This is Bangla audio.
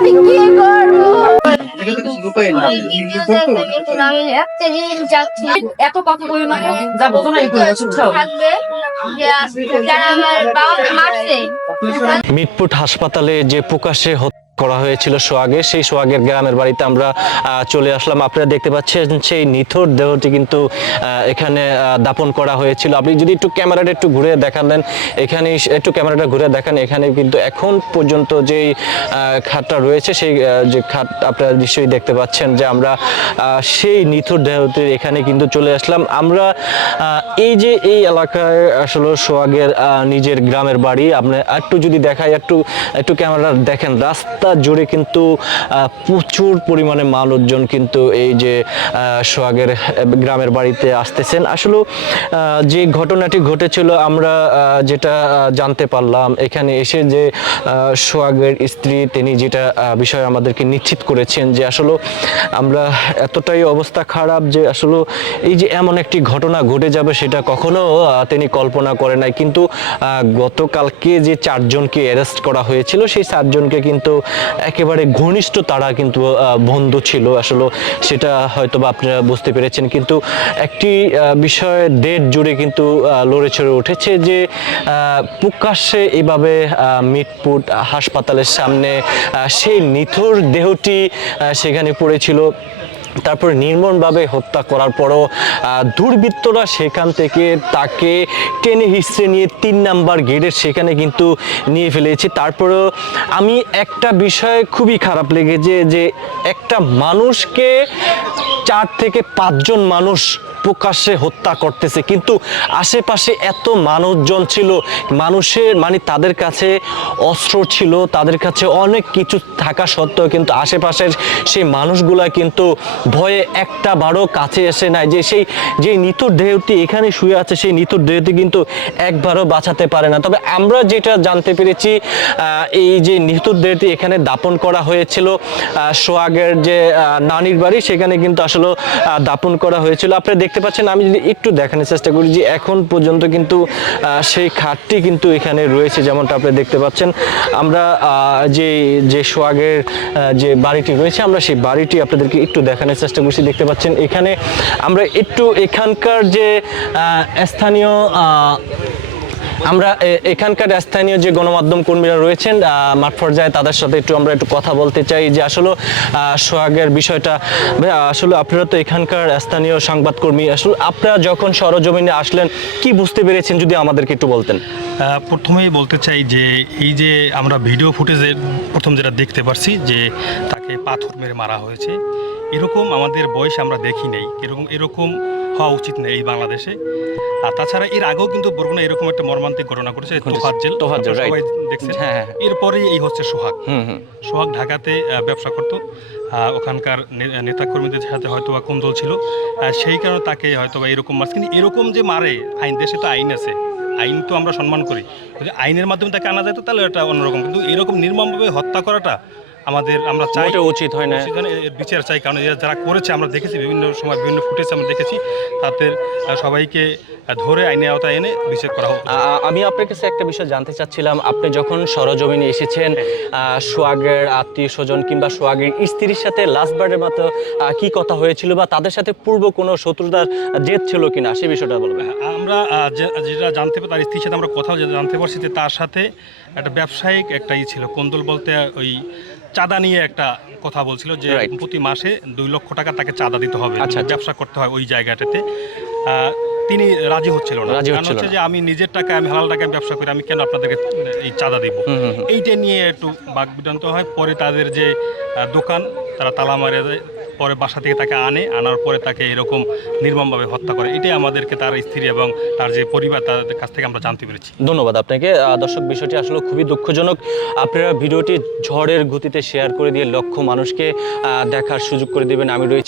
আমি কি করব? এত কথা বলি না। যা বলতো না। থাকবে। মিটপুট হাসপাতালে যে প্রকাশে হত্যা করা হয়েছিল সোহাগে। সেই সোহাগের গ্রামের বাড়িতে আমরা চলে আসলাম। আপনারা দেখতে পাচ্ছেন সেই নিথর দেহটি কিন্তু এখানে দাপন করা হয়েছিল। আপনি যদি একটু ক্যামেরাটা একটু ঘুরে দেখালেন এখানে একটু ক্যামেরাটা ঘুরে দেখান, এখানে কিন্তু এখন পর্যন্ত যেই খাটটা রয়েছে, সেই যে খাট আপনারা নিশ্চয়ই দেখতে পাচ্ছেন যে আমরা সেই নিথর দেহটির এখানে কিন্তু চলে আসলাম। আমরা এই যে এই এলাকায় আসলে সোহাগের নিজের গ্রামের বাড়ি, আপনি একটু যদি দেখাই, একটু একটু ক্যামেরা দেখেন, রাস্তা জুড়ে কিন্তু প্রচুর পরিমাণে মানুষজন কিন্তু এই যে সোহাগের গ্রামের বাড়িতে আসতেছেন। আসলে যে ঘটনাটি ঘটেছিল আমরা যেটা জানতে পারলাম, এখানে এসে যে সোহাগের স্ত্রী, তিনি যেটা বিষয় আমাদেরকে নিশ্চিত করেছেন যে আসলে আমরা এতটাই অবস্থা খারাপ যে আসলে এই যে এমন একটি ঘটনা ঘটে যাবে সেটা কখনো তিনি কল্পনা করে নাই। কিন্তু গতকালকে যে চারজনকে অ্যারেস্ট করা হয়েছিল, সেই চারজনকে কিন্তু একেবারে ঘনিষ্ঠ তারা কিন্তু বন্ধু ছিল। আসলে সেটা হয়তো বা আপনারা বুঝতে পেরেছেন। কিন্তু একটি বিষয়ে দেড় জুড়ে কিন্তু লড়ে চড়ে উঠেছে যে প্রকাশ্যে এভাবে মিটপুট হাসপাতালের সামনে সেই নিথর দেহটি সেখানে পড়েছিল। তারপর নির্মমভাবে হত্যা করার পরও দুর্বৃত্তরা সেখান থেকে তাকে টেনে হিস্ট্রে নিয়ে তিন নাম্বার গেটের সেখানে কিন্তু নিয়ে ফেলেছে। তারপরেও আমি একটা বিষয়ে খুবই খারাপ লেগেছে যে একটা মানুষকে চার থেকে পাঁচজন মানুষ প্রকাশ্যে হত্যা করতেছে। কিন্তু আশেপাশে এত মানুষজন ছিল মানুষের মানে তাদের কাছে অস্ত্র ছিল তাদের কাছে অনেক কিছু থাকা সত্ত্বেও কিন্তু আশেপাশের সেই মানুষগুলা কিন্তু ভয়ে একটা বারও কাছে এসে নাই যে সেই যে নিতর দেহটি এখানে শুয়ে আছে সেই নিতুর দেহটি কিন্তু একবারও বাঁচাতে পারে না। তবে আমরা যেটা জানতে পেরেছি এই যে নিতুর দেহটি এখানে দাপন করা হয়েছিল আহ, সোহাগের যে নানির বাড়ি সেখানে কিন্তু আসলে দাপন করা হয়েছিল। আপনি দেখতে পাচ্ছেন, আমি যদি একটু দেখানোর চেষ্টা করি যে এখন পর্যন্ত কিন্তু সেই খাটটি কিন্তু এখানে রয়েছে যেমনটা আপনি দেখতে পাচ্ছেন। আমরা যে যে সোয়াগের যে বাড়িটি রয়েছে, আমরা সেই বাড়িটি আপনাদেরকে একটু দেখানোর চেষ্টা করছি। দেখতে পাচ্ছেন, এখানে আমরা একটু এখানকার যে স্থানীয় আমরা এখানকার স্থানীয় যে গণমাধ্যম কর্মীরা রয়েছেন মাঠ পর্যায়ে তাদের সাথে একটু আমরা একটু কথা বলতে চাই যে আসলে সোহাগের বিষয়টা আসলে আপনারা তো এখানকার স্থানীয় সংবাদকর্মী, আসলে আপনারা যখন সরজমিনে আসলেন, কি বুঝতে পেরেছেন যদি আমাদেরকে একটু বলতেন? প্রথমেই বলতে চাই যে, এই যে আমরা ভিডিও ফুটেজের প্রথম যেটা দেখতে পারছি যে, তাকে পাথর মেরে মারা হয়েছে। এরকম আমাদের বয়স আমরা দেখি নেই। এরকম এরকম হওয়া উচিত নেই এই বাংলাদেশে। আর তাছাড়া এর আগেও কিন্তু বরগুনা এরকম একটা মর্মান্তিক ঘটনা। তোফাজ্জেল। তোফাজ্জেল, সবাই দেখছেন। হ্যাঁ, হ্যাঁ। এরপরেই এই হচ্ছে সোহাগ। সোহাগ ঢাকাতে ব্যবসা করতো। ওখানকার নেতাকর্মীদের সাথে হয়তো বা কুন্দল ছিল সেই কারণে তাকে হয়তো বা এরকম মারছে। কিন্তু এরকম যে মারে আইন দেশে তো আইন আছে। আইন তো আমরা সম্মান করি। যদি আইনের মাধ্যমে তাকে আনা যেত তাহলে এটা অন্যরকম। কিন্তু এরকম নির্মমভাবে হত্যা করাটা আমাদের আমরা চাই উচিত হয় না। হয় বিচার চাই কারণ এরা যারা করেছে আমরা দেখেছি বিভিন্ন সময় বিভিন্ন ফুটেজ আমরা দেখেছি। তাদের সবাইকে ধরে আইনের আওতায় এনে বিচার করা হোক। আমি আপনার কাছে একটা বিষয় জানতে চাচ্ছিলাম। আপনি যখন সরজমিনে এসেছেন সোয়াগের আত্মীয় স্বজন কিংবা সোয়াগের স্ত্রীর সাথে লাস্ট বারের মতো কি কথা হয়েছিল বা তাদের সাথে পূর্ব কোনো শত্রুতার জেদ ছিল কিনা? সেই বিষয়টা বলবেন। আমরা যেটা জানতে পারি তার স্ত্রীর সাথে আমরা কথাও যে- জানতে পারছি যে তার সাথে একটা ব্যবসায়িক একটা ই ছিল। কোন্দল বলতে ওই চাঁদা নিয়ে একটা কথা বলছিল যে Right. প্রতি মাসে দুই লক্ষ টাকা তাকে চাঁদা দিতে হবে আচ্ছা, আচ্ছা। ব্যবসা করতে হয় ওই জায়গাটাতে আহ, তিনি রাজি হচ্ছিল না রাজি কারণ হচ্ছিল হচ্ছে না। যে আমি নিজের টাকা আমি হালাল টাকায় ব্যবসা করি আমি কেন আপনাদেরকে এই চাঁদা দিব হুম, হুম, হুম। এইটা নিয়ে একটু বাক বিদান্ত হয় পরে তাদের যে আহ, দোকান তারা তালা মারে দেয় পরে বাসা থেকে তাকে আনে, আনার পরে তাকে এরকম নির্মমভাবে হত্যা করে। এটাই আমাদেরকে তার স্ত্রী এবং তার যে পরিবার, তাদের কাছ থেকে আমরা জানতে পেরেছি। ধন্যবাদ আপনাকে। দর্শক, বিষয়টি আসলে খুবই দুঃখজনক। আপনারা ভিডিওটি ঝড়ের গতিতে শেয়ার করে দিয়ে লক্ষ মানুষকে দেখার সুযোগ করে দেবেন। আমি রয়েছি